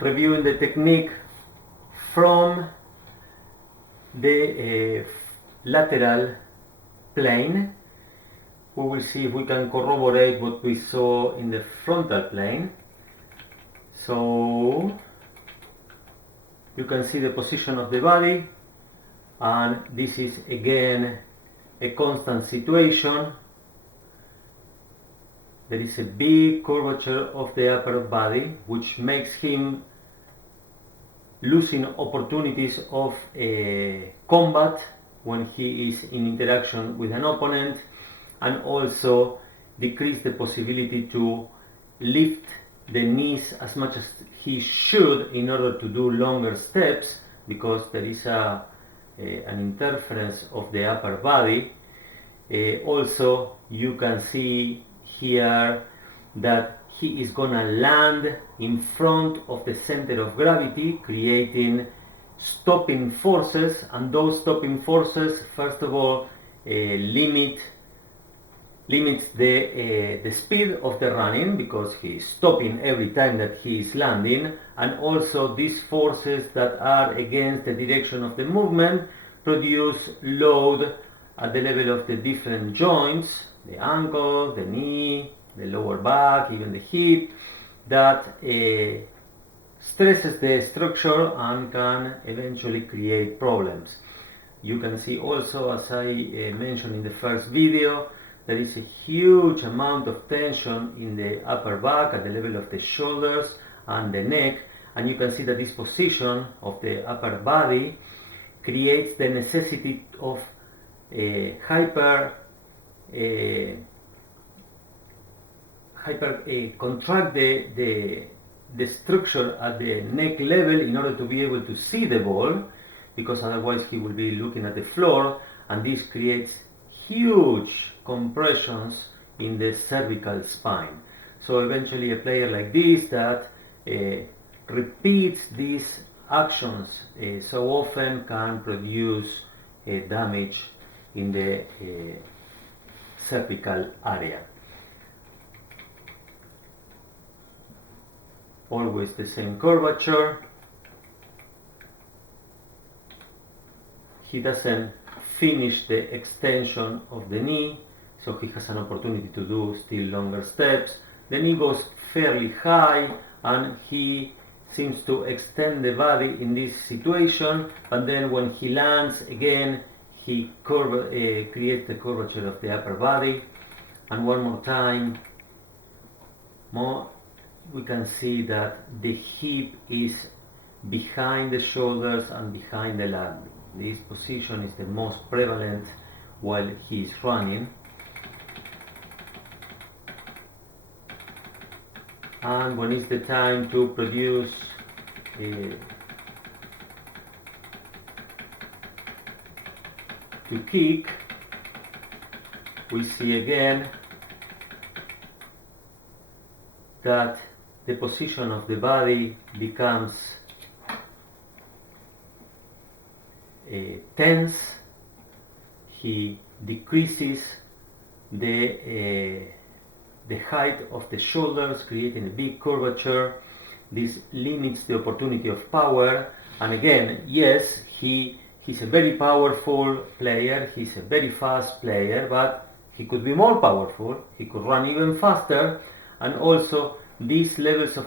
reviewing the technique from the lateral plane. We will see if we can corroborate what we saw in the frontal plane. So you can see the position of the body, and this is again a constant situation. There is a big curvature of the upper body, which makes him losing opportunities of combat when he is in interaction with an opponent, and also decrease the possibility to lift the knees as much as he should in order to do longer steps, because there is an interference of the upper body. Also, you can see here that he is gonna land in front of the center of gravity, creating stopping forces, and those stopping forces, first of all, limits the speed of the running, because he is stopping every time that he is landing, and also these forces that are against the direction of the movement produce load at the level of the different joints, the ankle, the knee, the lower back, even the hip, that stresses the structure and can eventually create problems. You can see also, as I mentioned in the first video, there is a huge amount of tension in the upper back at the level of the shoulders and the neck, and you can see that this position of the upper body creates the necessity of contract the structure at the neck level in order to be able to see the ball, because otherwise he will be looking at the floor, and this creates huge compressions in the cervical spine. So eventually a player like this that repeats these actions so often can produce damage in the cervical area. Always the same curvature. He doesn't finish the extension of the knee, so he has an opportunity to do still longer steps. The knee goes fairly high, and he seems to extend the body in this situation, but then when he lands again, he creates the curvature of the upper body. And one more time, we can see that the hip is behind the shoulders and behind the leg. This position is the most prevalent while he is running. And when it's the time to produce to kick, we see again that the position of the body becomes tense. He decreases the height of the shoulders, creating a big curvature. This limits the opportunity of power. And again, yes, he's a very powerful player, he's a very fast player, but he could be more powerful, he could run even faster. And also these levels of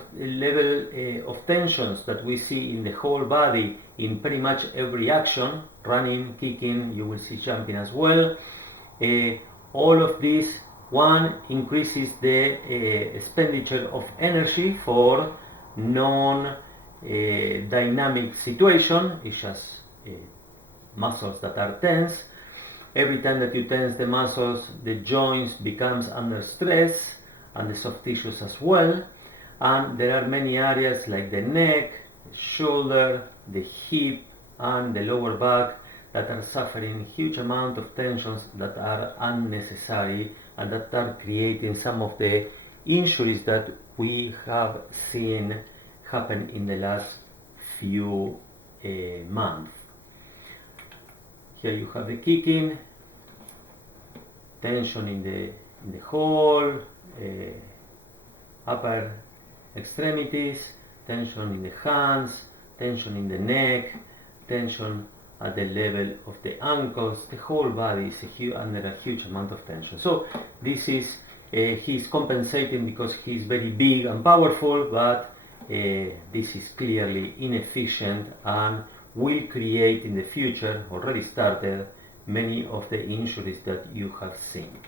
tensions that we see in the whole body in pretty much every action, running, kicking, you will see jumping as well, all of this, one, increases the expenditure of energy for non-dynamic situation. It's just muscles that are tense. Every time that you tense the muscles, the joints becomes under stress, and the soft tissues as well. And there are many areas like the neck, the shoulder, the hip, and the lower back that are suffering huge amount of tensions that are unnecessary and that are creating some of the injuries that we have seen happen in the last few months. Here you have the kicking, tension in the whole upper extremities, tension in the hands, tension in the neck, tension at the level of the ankles. The whole body is under a huge amount of tension. So this is he's compensating because he's very big and powerful, but this is clearly inefficient and will create in the future, already started, many of the injuries that you have seen.